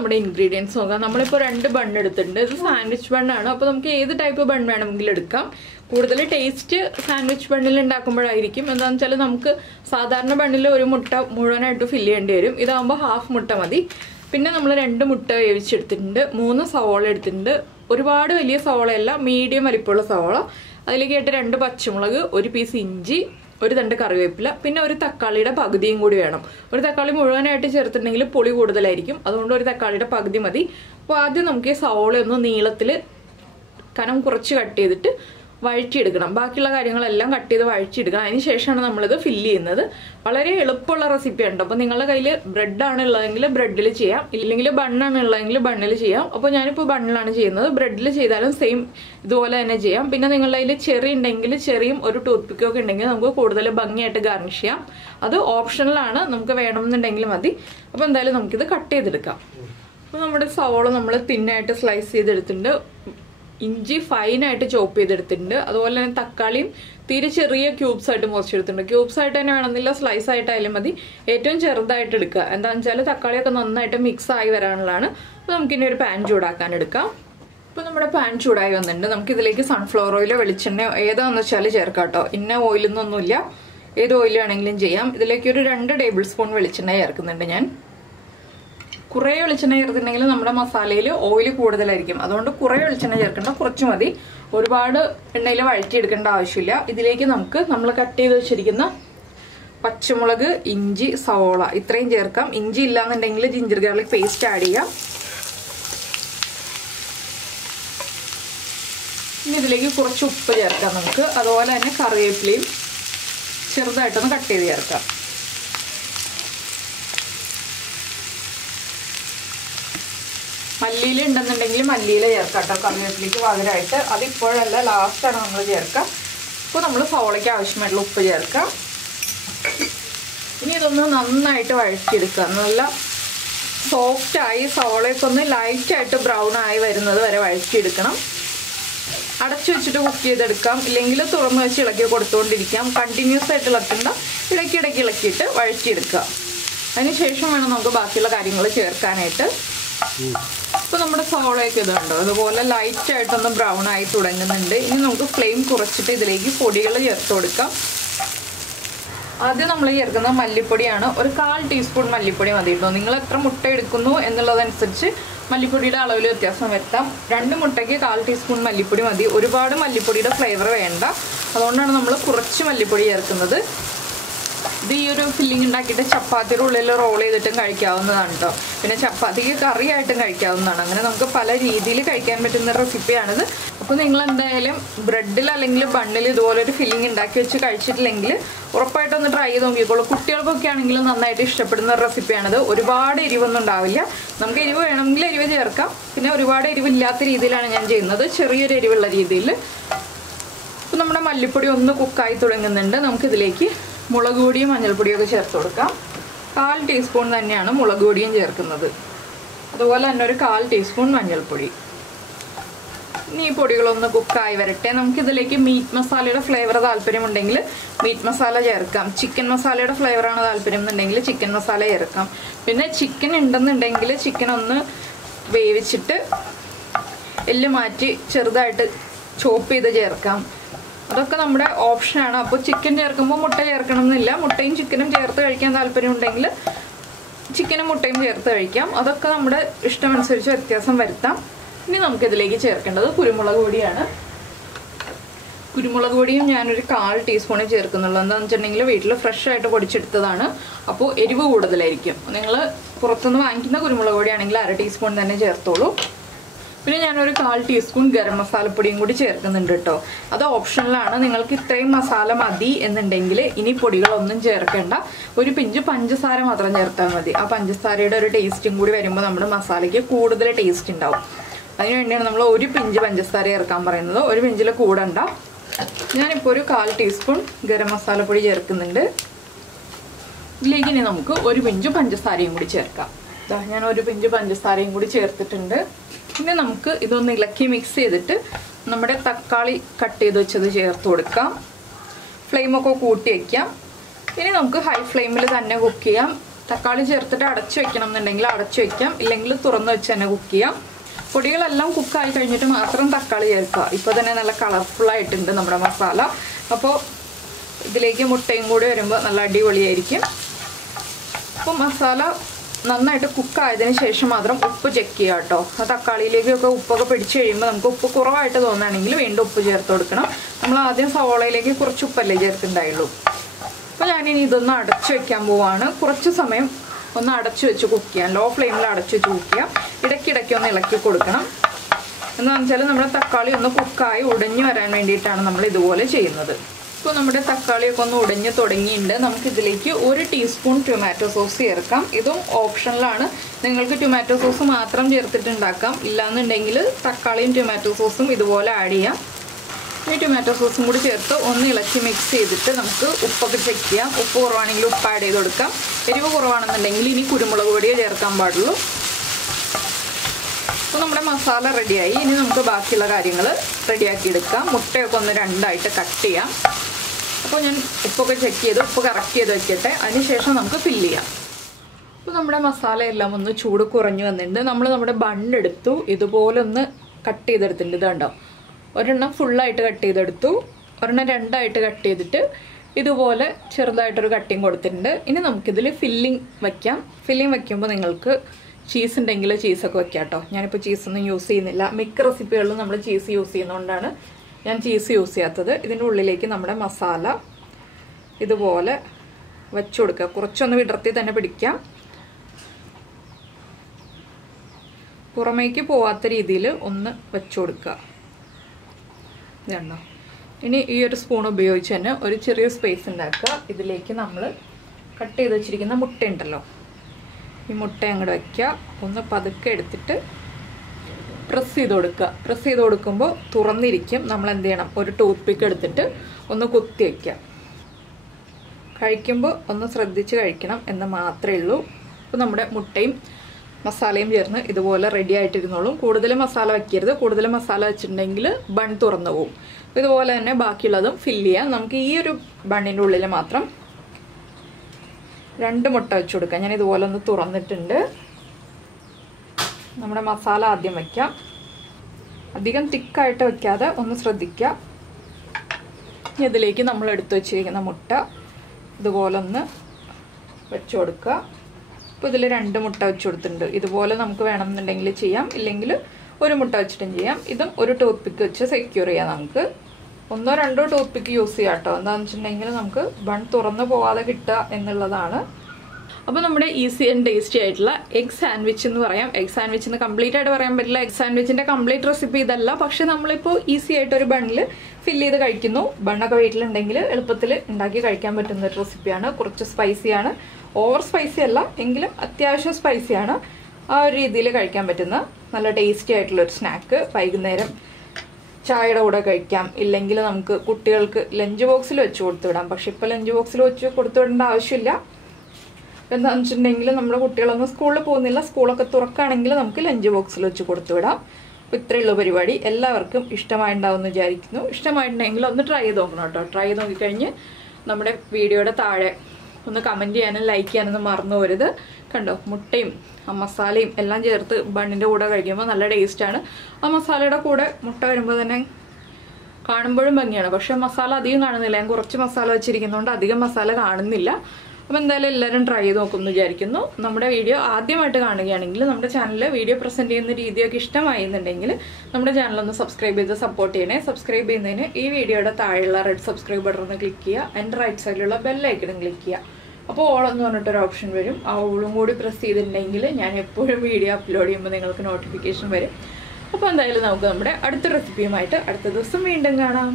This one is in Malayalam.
നമ്മുടെ ഇൻഗ്രീഡിയൻസ് നോക്കാം. നമ്മളിപ്പോൾ 2 ബൺ എടുത്തിട്ടുണ്ട്. ഇത് സാൻഡ്വിച്ച് ബണ്ണാണ്. അപ്പോൾ നമുക്ക് ഏത് ടൈപ്പ് ബൺ വേണമെങ്കിലും എടുക്കാം. കൂടുതൽ ടേസ്റ്റ് സാൻഡ്വിച്ച് ബണ്ണിൽ ഉണ്ടാക്കുമ്പോഴായിരിക്കും. എന്താണെന്ന് വെച്ചാൽ നമുക്ക് സാധാരണ ബണ്ണിൽ ഒരു മുട്ട മുഴുവനായിട്ട് ഫില്ല് ചെയ്യേണ്ടി വരും. ഇതാകുമ്പോൾ ഹാഫ് മുട്ട മതി. പിന്നെ നമ്മൾ 2 മുട്ട വേവിച്ചെടുത്തിട്ടുണ്ട്. 3 സവോള എടുത്തിട്ടുണ്ട്. ഒരുപാട് വലിയ സവോളയല്ല, മീഡിയം വലിപ്പമുള്ള സവോള. അതിലേക്ക് ആയിട്ട് 2 പച്ചമുളക്, 1 പീസ് ഇഞ്ചി, 1 തണ്ട് കറിവേപ്പില, പിന്നെ 1 തക്കാളിയുടെ പകുതിയും കൂടി വേണം. 1 തക്കാളി മുഴുവനായിട്ട് ചേർത്തിട്ടുണ്ടെങ്കിൽ പുളി കൂടുതലായിരിക്കും. അതുകൊണ്ട് 1 തക്കാളിയുടെ പകുതി മതി. അപ്പോൾ ആദ്യം നമുക്ക് ഈ സവോള ഒന്ന് നീളത്തിൽ കനം കുറച്ച് കട്ട് ചെയ്തിട്ട് വഴറ്റിയെടുക്കണം. ബാക്കിയുള്ള കാര്യങ്ങളെല്ലാം കട്ട് ചെയ്ത് വഴറ്റിയെടുക്കണം. അതിന് ശേഷമാണ് നമ്മളിത് ഫില്ല് ചെയ്യുന്നത്. വളരെ എളുപ്പമുള്ള റെസിപ്പിയാണ്. അപ്പോൾ നിങ്ങളുടെ കയ്യിൽ ബ്രെഡാണ് ഉള്ളതെങ്കിൽ ബ്രെഡിൽ ചെയ്യാം, ഇല്ലെങ്കിൽ ബണ്ണാണ് ഉള്ളതെങ്കിൽ ബണ്ണിൽ ചെയ്യാം. അപ്പോൾ ഞാനിപ്പോൾ ബണ്ണിലാണ് ചെയ്യുന്നത്. ബ്രെഡിൽ ചെയ്താലും സെയിം ഇതുപോലെ തന്നെ ചെയ്യാം. പിന്നെ നിങ്ങളുടെ കയ്യിൽ ചെറി ഉണ്ടെങ്കിൽ ചെറിയും ഒരു ടൂത്ത് പിക്കൊക്കെ ഉണ്ടെങ്കിൽ നമുക്ക് കൂടുതൽ ഭംഗിയായിട്ട് ഗാർണിഷ് ചെയ്യാം. അത് ഓപ്ഷണലാണ്, നമുക്ക് വേണമെന്നുണ്ടെങ്കിൽ മതി. അപ്പോൾ എന്തായാലും നമുക്കിത് കട്ട് ചെയ്തെടുക്കാം. അപ്പോൾ നമ്മുടെ സവോള നമ്മൾ തിന്നായിട്ട് സ്ലൈസ് ചെയ്തെടുത്തിട്ടുണ്ട്. ഇഞ്ചി ഫൈനായിട്ട് ചോപ്പ് ചെയ്തെടുത്തിട്ടുണ്ട്. അതുപോലെ തന്നെ തക്കാളിയും തീരെ ചെറിയ ക്യൂബ്സ് ആയിട്ട് മുറിച്ചെടുത്തിട്ടുണ്ട്. ക്യൂബ്സ് ആയിട്ട് തന്നെ വേണമെന്നില്ല, സ്ലൈസ് ആയിട്ടായാലും മതി. ഏറ്റവും ചെറുതായിട്ട് എടുക്കുക. എന്താണെന്ന് വെച്ചാൽ തക്കാളിയൊക്കെ നന്നായിട്ട് മിക്സ് ആയി വരാനുള്ളതാണ്. അപ്പോൾ നമുക്കിനി ഒരു പാൻ ചൂടാക്കാൻ എടുക്കാം. ഇപ്പോൾ നമ്മുടെ പാൻ ചൂടായി വന്നിട്ടുണ്ട്. നമുക്കിതിലേക്ക് സൺഫ്ലവർ ഓയിലോ വെളിച്ചെണ്ണയോ ഏതാണെന്ന് വെച്ചാൽ ചേർക്കാം കേട്ടോ. ഇന്ന ഓയിലൊന്നൊന്നുമില്ല, ഏത് ഓയിൽ വേണമെങ്കിലും ചെയ്യാം. ഇതിലേക്ക് ഒരു 2 ടേബിൾ സ്പൂൺ വെളിച്ചെണ്ണ ചേർക്കുന്നുണ്ട് ഞാൻ. കുറേ വെളിച്ചെണ്ണ ചേർത്തിട്ടുണ്ടെങ്കിൽ നമ്മുടെ മസാലയിൽ ഓയിൽ കൂടുതലായിരിക്കും. അതുകൊണ്ട് കുറേ വെളിച്ചെണ്ണ ചേർക്കേണ്ട, കുറച്ച് മതി. ഒരുപാട് എണ്ണയിൽ വഴറ്റിയെടുക്കേണ്ട ആവശ്യമില്ല. ഇതിലേക്ക് നമ്മൾ കട്ട് ചെയ്ത് വെച്ചിരിക്കുന്ന പച്ചമുളക്, ഇഞ്ചി, സവോള ഇത്രയും ചേർക്കാം. ഇഞ്ചി ഇല്ലാന്നുണ്ടെങ്കിൽ ജിഞ്ചർ ഗാർലിക് പേസ്റ്റ് ആഡ് ചെയ്യാം. ഇനി ഇതിലേക്ക് കുറച്ച് ഉപ്പ് ചേർക്കാം നമുക്ക്. അതുപോലെ തന്നെ കറിവേപ്പിലയും ചെറുതായിട്ടൊന്ന് കട്ട് ചെയ്ത് ചേർക്കാം. മല്ലിയില ഉണ്ടെന്നുണ്ടെങ്കിൽ മല്ലിയില ചേർക്കാം കേട്ടോ, കറിവേപ്പിലേക്ക് പകരമായിട്ട്. അതിപ്പോഴല്ല, ലാസ്റ്റാണ് നമ്മൾ ചേർക്കാം. ഇപ്പോൾ നമ്മൾ സവോളയ്ക്ക് ആവശ്യമായിട്ടുള്ള ഉപ്പ് ചേർക്കാം. ഇനി ഇതൊന്ന് നന്നായിട്ട് വഴറ്റിയെടുക്കുക. നല്ല സോഫ്റ്റായി സവോളയൊക്കെ ഒന്ന് ലൈറ്റായിട്ട് ബ്രൗൺ ആയി വരുന്നത് വരെ വഴറ്റിയെടുക്കണം. അടച്ചു വെച്ചിട്ട് കുക്ക് ചെയ്തെടുക്കാം, ഇല്ലെങ്കിൽ തുറന്ന് വെച്ച് ഇളക്കി കൊടുത്തുകൊണ്ടിരിക്കാം. കണ്ടിന്യൂസ് ആയിട്ട് ഇളക്കണ്ട, ഇടയ്ക്കിടയ്ക്ക് ഇളക്കിയിട്ട് വഴറ്റിയെടുക്കുക. അതിനുശേഷം വേണം നമുക്ക് ബാക്കിയുള്ള കാര്യങ്ങൾ ചേർക്കാനായിട്ട്. ഇപ്പോൾ നമ്മുടെ സവോളയൊക്കെ ഇതുണ്ടോ, അതുപോലെ ലൈറ്റായിട്ടൊന്ന് ബ്രൗൺ ആയി തുടങ്ങുന്നുണ്ട്. ഇനി നമുക്ക് ഫ്ലെയിം കുറച്ചിട്ട് ഇതിലേക്ക് പൊടികൾ ചേർത്ത് കൊടുക്കാം. ആദ്യം നമ്മൾ ചേർക്കുന്നത് മല്ലിപ്പൊടിയാണ്. ഒരു 1/4 ടീസ്പൂൺ മല്ലിപ്പൊടി മതി കേട്ടോ. നിങ്ങൾ എത്ര മുട്ട എടുക്കുന്നു എന്നുള്ളതനുസരിച്ച് മല്ലിപ്പൊടിയുടെ അളവിൽ വ്യത്യാസം വരുത്താം. 2 മുട്ടയ്ക്ക് 1/4 ടീസ്പൂൺ മല്ലിപ്പൊടി മതി. ഒരുപാട് മല്ലിപ്പൊടിയുടെ ഫ്ലേവർ വേണ്ട. അതുകൊണ്ടാണ് നമ്മൾ കുറച്ച് മല്ലിപ്പൊടി ചേർക്കുന്നത്. ഇത് ഈ ഒരു ഫില്ലിംഗ് ഉണ്ടാക്കിയിട്ട് ചപ്പാത്തിയുടെ ഉള്ളിൽ റോൾ ചെയ്തിട്ടും കഴിക്കാവുന്നതാണ് കേട്ടോ. പിന്നെ ചപ്പാത്തിക്ക് കറിയായിട്ടും കഴിക്കാവുന്നതാണ്. അങ്ങനെ നമുക്ക് പല രീതിയിൽ കഴിക്കാൻ പറ്റുന്ന റെസിപ്പിയാണിത്. അപ്പോൾ നിങ്ങൾ എന്തായാലും ബ്രെഡിൽ അല്ലെങ്കിൽ ബണ്ണിൽ ഇതുപോലൊരു ഫില്ലിംഗ് ഉണ്ടാക്കി വെച്ച് കഴിച്ചിട്ടില്ലെങ്കിൽ ഉറപ്പായിട്ടൊന്ന് ട്രൈ ചെയ്ത് നോക്കിക്കോളൂ. കുട്ടികൾക്കൊക്കെ ആണെങ്കിലും നന്നായിട്ട് ഇഷ്ടപ്പെടുന്ന റെസിപ്പിയാണിത്. ഒരുപാട് എരിവൊന്നും ഉണ്ടാവില്ല. നമുക്ക് എരിവ് വേണമെങ്കിൽ എരിവ് ചേർക്കാം. പിന്നെ ഒരുപാട് എരിവില്ലാത്ത രീതിയിലാണ് ഞാൻ ചെയ്യുന്നത്, ചെറിയൊരു എരിവുള്ള രീതിയിൽ. അപ്പോൾ നമ്മുടെ മല്ലിപ്പൊടി ഒന്ന് കുക്കായി തുടങ്ങുന്നുണ്ട്. നമുക്കിതിലേക്ക് മുളക് പൊടിയും മഞ്ഞൾപ്പൊടിയൊക്കെ ചേർത്ത് കൊടുക്കാം. 1/4 ടീസ്പൂൺ തന്നെയാണ് മുളക് പൊടിയും ചേർക്കുന്നത്. അതുപോലെ തന്നെ ഒരു 1/4 ടീസ്പൂൺ മഞ്ഞൾപ്പൊടി. ഇനി ഈ പൊടികളൊന്ന് കുക്കായി വരട്ടെ. നമുക്കിതിലേക്ക് മീറ്റ് മസാലയുടെ ഫ്ലേവർ താല്പര്യമുണ്ടെങ്കിൽ മീറ്റ് മസാല ചേർക്കാം. ചിക്കൻ മസാലയുടെ ഫ്ലേവറാണ് താല്പര്യം എന്നുണ്ടെങ്കിൽ ചിക്കൻ മസാല ചേർക്കാം. പിന്നെ ചിക്കൻ ഉണ്ടെന്നുണ്ടെങ്കിൽ ചിക്കൻ ഒന്ന് വേവിച്ചിട്ട് എല്ല് മാറ്റി ചെറുതായിട്ട് ചോപ്പ് ചെയ്ത് ചേർക്കാം. അതൊക്കെ നമ്മുടെ ഓപ്ഷനാണ്. അപ്പോൾ ചിക്കൻ ചേർക്കുമ്പോൾ മുട്ട ചേർക്കണം എന്നില്ല. മുട്ടയും ചിക്കനും ചേർത്ത് കഴിക്കാൻ താല്പര്യമുണ്ടെങ്കിൽ ചിക്കനും മുട്ടയും ചേർത്ത് കഴിക്കാം. അതൊക്കെ നമ്മുടെ ഇഷ്ടമനുസരിച്ച് വ്യത്യാസം വരുത്താം. ഇനി നമുക്കിതിലേക്ക് ചേർക്കേണ്ടത് കുരുമുളക് പൊടിയാണ്. കുരുമുളക് പൊടിയും ഞാനൊരു 1/4 ടീസ്പൂണേ ചേർക്കുന്നുള്ളൂ. എന്താണെന്ന് വെച്ചിട്ടുണ്ടെങ്കിൽ വീട്ടിൽ ഫ്രഷ് ആയിട്ട് പൊടിച്ചെടുത്തതാണ്. അപ്പോൾ എരിവ് കൂടുതലായിരിക്കും. നിങ്ങൾ പുറത്തുനിന്ന് വാങ്ങിക്കുന്ന കുരുമുളക് പൊടിയാണെങ്കിൽ 1/2 ടീസ്പൂൺ തന്നെ ചേർത്തോളൂ. പിന്നെ ഞാനൊരു 1/4 ടീസ്പൂൺ ഗരം മസാലപ്പൊടിയും കൂടി ചേർക്കുന്നുണ്ട് കേട്ടോ. അത് ഓപ്ഷണലാണ്. നിങ്ങൾക്ക് ഇത്രയും മസാല മതി എന്നുണ്ടെങ്കിൽ ഇനി പൊടികളൊന്നും ചേർക്കേണ്ട. ഒരു പിഞ്ച് പഞ്ചസാര മാത്രം ചേർത്താൽ മതി. ആ പഞ്ചസാരയുടെ ഒരു ടേസ്റ്റും കൂടി വരുമ്പോൾ നമ്മുടെ മസാലയ്ക്ക് കൂടുതൽ ടേസ്റ്റ് ഉണ്ടാവും. അതിനുവേണ്ടിയാണ് നമ്മൾ ഒരു പിഞ്ച് പഞ്ചസാര ചേർക്കാൻ പറയുന്നത്. ഒരു പിഞ്ചിൽ കൂടണ്ട. ഞാനിപ്പോൾ ഒരു 1/4 ടീസ്പൂൺ ഗരം മസാലപ്പൊടി ചേർക്കുന്നുണ്ട്. ഇതിലേക്ക് ഇനി നമുക്ക് ഒരു പിഞ്ച് പഞ്ചസാരയും കൂടി ചേർക്കാം. ഞാൻ ഒരു പിഞ്ച് പഞ്ചസാരയും കൂടി ചേർത്തിട്ടുണ്ട്. പിന്നെ നമുക്ക് ഇതൊന്ന് ഇളക്കി മിക്സ് ചെയ്തിട്ട് നമ്മുടെ തക്കാളി കട്ട് ചെയ്ത് വെച്ചത് ചേർത്ത് കൊടുക്കാം. ഫ്ലെയിമൊക്കെ കൂട്ടി വയ്ക്കാം. ഇനി നമുക്ക് ഹൈ ഫ്ലെയിമിൽ തന്നെ കുക്ക് ചെയ്യാം. തക്കാളി ചേർത്തിട്ട് അടച്ചു വെക്കണം എന്നുണ്ടെങ്കിൽ അടച്ചു വെക്കാം, ഇല്ലെങ്കിൽ തുറന്ന് വെച്ച് തന്നെ കുക്ക് ചെയ്യാം. പൊടികളെല്ലാം കുക്കായി കഴിഞ്ഞിട്ട് മാത്രം തക്കാളി ചേർക്കുക. ഇപ്പോൾ തന്നെ നല്ല കളർഫുള്ളായിട്ടുണ്ട് നമ്മുടെ മസാല. അപ്പോൾ ഇതിലേക്ക് മുട്ടയും കൂടി വരുമ്പോൾ നല്ല അടിപൊളിയായിരിക്കും. അപ്പോൾ മസാല നന്നായിട്ട് കുക്കായതിന് ശേഷം മാത്രം ഉപ്പ് ചെക്ക് ചെയ്യുക കേട്ടോ. ആ തക്കാളിയിലേക്കൊക്കെ ഉപ്പൊക്കെ പിടിച്ച് കഴിയുമ്പോൾ നമുക്ക് ഉപ്പ് കുറവായിട്ട് തോന്നുകയാണെങ്കിൽ വീണ്ടും ഉപ്പ് ചേർത്ത് കൊടുക്കണം. നമ്മൾ ആദ്യം സവോളയിലേക്ക് കുറച്ച് ഉപ്പല്ലേ ചേർത്തിട്ടുണ്ടായുള്ളൂ. അപ്പോൾ ഞാനിനി ഇതൊന്ന് അടച്ചു വെക്കാൻ പോവാണ്. കുറച്ച് സമയം ഒന്ന് അടച്ചു വെച്ച് കുക്ക് ചെയ്യാം. ലോ ഫ്ലെയിമിൽ അടച്ചു വെച്ച് കുക്ക് ചെയ്യാം. ഇടയ്ക്കിടയ്ക്ക് ഒന്ന് ഇളക്കി കൊടുക്കണം. എന്താണെന്ന് വെച്ചാൽ നമ്മുടെ തക്കാളി ഒന്ന് കുക്കായി ഉടഞ്ഞു വരാൻ വേണ്ടിയിട്ടാണ് നമ്മൾ ഇതുപോലെ ചെയ്യുന്നത്. ഇപ്പോൾ നമ്മുടെ തക്കാളിയൊക്കെ ഒന്ന് ഉടഞ്ഞ് തുടങ്ങിയിട്ടുണ്ട്. നമുക്കിതിലേക്ക് 1 ടീസ്പൂൺ ടൊമാറ്റോ സോസ് ചേർക്കാം. ഇതും ഓപ്ഷണലാണ്. നിങ്ങൾക്ക് ടൊമാറ്റോ സോസ് മാത്രം ചേർത്തിട്ടുണ്ടാക്കാം. ഇല്ലാന്നുണ്ടെങ്കിൽ തക്കാളിയും ടൊമാറ്റോ സോസും ഇതുപോലെ ആഡ് ചെയ്യാം. ഈ ടൊമാറ്റോ സോസും കൂടി ചേർത്ത് ഒന്ന് ഇളക്കി മിക്സ് ചെയ്തിട്ട് നമുക്ക് ഉപ്പൊക്കെ ചെക്ക് ചെയ്യാം. ഉപ്പ് കുറവാണെങ്കിൽ ഉപ്പ് ആഡ് ചെയ്ത് കൊടുക്കാം. എരിവ് കുറവാണെന്നുണ്ടെങ്കിൽ ഇനി കുരുമുളക് പൊടിയേ ചേർക്കാൻ പാടുള്ളൂ. അപ്പോൾ നമ്മുടെ മസാല റെഡിയായി. ഇനി നമുക്ക് ബാക്കിയുള്ള കാര്യങ്ങൾ റെഡിയാക്കി എടുക്കാം. മുട്ടയൊക്കെ ഒന്ന് 2ആയിട്ട് കട്ട് ചെയ്യാം. അപ്പോൾ ഞാൻ ഉപ്പൊക്കെ ചെക്ക് ചെയ്ത് ഉപ്പ് കറക്റ്റ് ചെയ്ത് വെക്കട്ടെ. അതിനുശേഷം നമുക്ക് ഫില്ല് ചെയ്യാം. അപ്പോൾ നമ്മുടെ മസാല എല്ലാം ഒന്ന് ചൂട് കുറഞ്ഞു വന്നിട്ടുണ്ട്. നമ്മൾ നമ്മുടെ ബണ്ണെടുത്തു ഇതുപോലെ ഒന്ന് കട്ട് ചെയ്തെടുത്തിട്ടുണ്ട്. ഇതുണ്ടോ, ഒരെണ്ണം ഫുള്ളായിട്ട് കട്ട് ചെയ്തെടുത്തു, ഒരെണ്ണം 2ആയിട്ട് കട്ട് ചെയ്തിട്ട് ഇതുപോലെ ചെറുതായിട്ടൊരു കട്ടിങ് കൊടുത്തിട്ടുണ്ട്. ഇനി നമുക്കിതിൽ ഫില്ലിങ് വയ്ക്കാം. ഫില്ലിങ് വയ്ക്കുമ്പോൾ നിങ്ങൾക്ക് ചീസ് ഉണ്ടെങ്കിൽ ചീസൊക്കെ വയ്ക്കാം കേട്ടോ. ഞാനിപ്പോൾ ചീസൊന്നും യൂസ് ചെയ്യുന്നില്ല. മിക്ക റെസിപ്പികളിലും നമ്മൾ ചീസ് യൂസ് ചെയ്യുന്നതുകൊണ്ടാണ് ഞാൻ ചീസ് യൂസ് ചെയ്യാത്തത്. ഇതിൻ്റെ ഉള്ളിലേക്ക് നമ്മുടെ മസാല ഇതുപോലെ വെച്ചു കൊടുക്കുക. കുറച്ചൊന്ന് വിടർത്തി തന്നെ പിടിക്കാം. പുറമേക്ക് പോവാത്ത രീതിയിൽ ഒന്ന് വെച്ചു കൊടുക്കുക. ഇതുണ്ടോ. ഇനി ഈ ഒരു സ്പൂൺ ഉപയോഗിച്ച് തന്നെ ഒരു ചെറിയ സ്പേസ് ഉണ്ടാക്കുക. ഇതിലേക്ക് നമ്മൾ കട്ട് ചെയ്ത് വെച്ചിരിക്കുന്ന മുട്ട ഉണ്ടല്ലോ, ഈ മുട്ട അങ്ങോട്ട് വയ്ക്കുക. ഒന്ന് പതുക്കെ എടുത്തിട്ട് പ്രസ് ചെയ്ത് കൊടുക്കുക. പ്രസ് ചെയ്ത് കൊടുക്കുമ്പോൾ തുറന്നിരിക്കും. നമ്മൾ എന്ത് ചെയ്യണം, ഒരു ടൂത്ത് പിക്ക് എടുത്തിട്ട് ഒന്ന് കുത്തി വയ്ക്കുക. കഴിക്കുമ്പോൾ ഒന്ന് ശ്രദ്ധിച്ച് കഴിക്കണം എന്ന് മാത്രമേ ഉള്ളൂ. അപ്പോൾ നമ്മുടെ മുട്ടയും മസാലയും ചേർന്ന് ഇതുപോലെ റെഡി ആയിട്ടിരുന്നോളും. കൂടുതൽ മസാല വയ്ക്കരുത്. കൂടുതൽ മസാല വെച്ചിട്ടുണ്ടെങ്കിൽ ബൺ തുറന്നു പോകും. ഇതുപോലെ തന്നെ ബാക്കിയുള്ളതും ഫില്ല് ചെയ്യാം. നമുക്ക് ഈ ഒരു ബണ്ണിൻ്റെ ഉള്ളിൽ മാത്രം 2 മുട്ട വെച്ച് കൊടുക്കാം. ഞാൻ ഇതുപോലെ ഒന്ന് തുറന്നിട്ടുണ്ട്. നമ്മുടെ മസാല ആദ്യം വയ്ക്കാം. അധികം തിക്കായിട്ട് വയ്ക്കാതെ ഒന്ന് ശ്രദ്ധിക്കുക. ഇതിലേക്ക് നമ്മൾ എടുത്തു വെച്ചിരിക്കുന്ന മുട്ട ഇതുപോലെ ഒന്ന് വെച്ച് കൊടുക്കുക. അപ്പോൾ ഇതിൽ 2 മുട്ട വെച്ച് കൊടുത്തിട്ടുണ്ട്. ഇതുപോലെ നമുക്ക് വേണമെന്നുണ്ടെങ്കിൽ ചെയ്യാം, ഇല്ലെങ്കിൽ 1 മുട്ട വെച്ചിട്ടും ചെയ്യാം. ഇതും ഒരു ടൂത്ത് പിക്ക് വെച്ച് സെക്യൂർ ചെയ്യാം. നമുക്ക് 1 or 2 ടൂത്ത് പിക്ക് യൂസ് ചെയ്യാം കേട്ടോ. എന്താണെന്ന് വെച്ചിട്ടുണ്ടെങ്കിൽ നമുക്ക് ബൺ തുറന്നു പോവാതെ കിട്ടുക എന്നുള്ളതാണ്. അപ്പോൾ നമ്മുടെ ഈസി ആൻഡ് ടേസ്റ്റി ആയിട്ടുള്ള എഗ് സാൻഡ്വിച്ച് എന്ന് പറയാം. എഗ് സാൻഡ്വിച്ച് എന്ന് കംപ്ലീറ്റ് ആയിട്ട് പറയാൻ പറ്റില്ല. എഗ് സാൻഡ്വിച്ചിൻ്റെ കംപ്ലീറ്റ് റെസിപ്പി ഇതല്ല. പക്ഷെ നമ്മളിപ്പോൾ ഈസി ആയിട്ട് ഒരു ബണ്ണിൽ ഫില്ല് ചെയ്ത് കഴിക്കുന്നു. ബണ്ണൊക്കെ വീട്ടിലുണ്ടെങ്കിൽ എളുപ്പത്തിൽ ഉണ്ടാക്കി കഴിക്കാൻ പറ്റുന്ന ഒരു റെസിപ്പിയാണ്. കുറച്ച് സ്പൈസിയാണ്, ഓവർ സ്പൈസി അല്ല, എങ്കിലും അത്യാവശ്യം സ്പൈസിയാണ്. ആ ഒരു രീതിയിൽ കഴിക്കാൻ പറ്റുന്ന നല്ല ടേസ്റ്റി ആയിട്ടുള്ളൊരു സ്നാക്ക്. വൈകുന്നേരം ചായയുടെ കൂടെ കഴിക്കാം, ഇല്ലെങ്കിൽ നമുക്ക് കുട്ടികൾക്ക് ലഞ്ച് ബോക്സിൽ വെച്ച് കൊടുത്തുവിടാം. പക്ഷെ ഇപ്പോൾ ലഞ്ച് ബോക്സിൽ വെച്ച് കൊടുത്തുവിടേണ്ട ആവശ്യമില്ല. എന്താണെന്ന് വെച്ചിട്ടുണ്ടെങ്കിൽ നമ്മുടെ കുട്ടികളൊന്നും സ്കൂളിൽ പോകുന്നില്ല. സ്കൂളൊക്കെ തുറക്കുകയാണെങ്കിൽ നമുക്ക് ലഞ്ച് ബോക്സിൽ വെച്ച് കൊടുത്തുവിടാം. അപ്പോൾ ഇത്രയുള്ള പരിപാടി എല്ലാവർക്കും ഇഷ്ടമായിട്ടുണ്ടാവുമെന്ന് വിചാരിക്കുന്നു. ഇഷ്ടമായിട്ടുണ്ടെങ്കിൽ ഒന്ന് ട്രൈ ചെയ്ത് നോക്കണം കേട്ടോ. ട്രൈ ചെയ്ത് നോക്കിക്കഴിഞ്ഞ് നമ്മുടെ വീഡിയോയുടെ താഴെ ഒന്ന് കമൻറ്റ് ചെയ്യാനും ലൈക്ക് ചെയ്യാനൊന്നും മറന്നു പോരുത്. കണ്ടോ, മുട്ടയും ആ മസാലയും എല്ലാം ചേർത്ത് ബണ്ണിൻ്റെ കൂടെ കഴിക്കുമ്പോൾ നല്ല ടേസ്റ്റാണ്. ആ മസാലയുടെ കൂടെ മുട്ട വരുമ്പോൾ തന്നെ കാണുമ്പോഴും ഭംഗിയാണ്. പക്ഷേ മസാല അധികം കാണുന്നില്ല. ഞാൻ കുറച്ച് മസാല വെച്ചിരിക്കുന്നതുകൊണ്ട് അധികം മസാല കാണുന്നില്ല. അപ്പോൾ എന്തായാലും എല്ലാവരും ട്രൈ ചെയ്ത് നോക്കുമെന്ന് വിചാരിക്കുന്നു. നമ്മുടെ വീഡിയോ ആദ്യമായിട്ട് കാണുകയാണെങ്കിൽ നമ്മുടെ ചാനലിൽ വീഡിയോ പ്രസൻറ്റ് ചെയ്യുന്ന രീതിയൊക്കെ ഇഷ്ടമായിരുന്നുണ്ടെങ്കിൽ നമ്മുടെ ചാനലൊന്ന് സബ്സ്ക്രൈബ് ചെയ്ത് സപ്പോർട്ട് ചെയ്യണേ. സബ്സ്ക്രൈബ് ചെയ്യുന്നതിന് ഈ വീഡിയോയുടെ താഴെയുള്ള റെഡ് സബ്സ്ക്രൈബ് ബട്ടൺ ഒന്ന് ക്ലിക്ക് ചെയ്യുക. അതിൻ്റെ റൈറ്റ് സൈഡിലുള്ള ബെല്ലൈക്കണും ക്ലിക്ക് ചെയ്യുക. അപ്പോൾ ഓൾ എന്ന് പറഞ്ഞിട്ടൊരു ഓപ്ഷൻ വരും. ആ ഓളും കൂടി പ്രസ് ചെയ്തിട്ടുണ്ടെങ്കിൽ ഞാൻ എപ്പോഴും വീഡിയോ അപ്ലോഡ് ചെയ്യുമ്പോൾ നിങ്ങൾക്ക് നോട്ടിഫിക്കേഷൻ വരും. അപ്പോൾ എന്തായാലും നമുക്ക് നമ്മുടെ അടുത്ത റെസിപ്പിയുമായിട്ട് അടുത്ത ദിവസം വീണ്ടും കാണാം.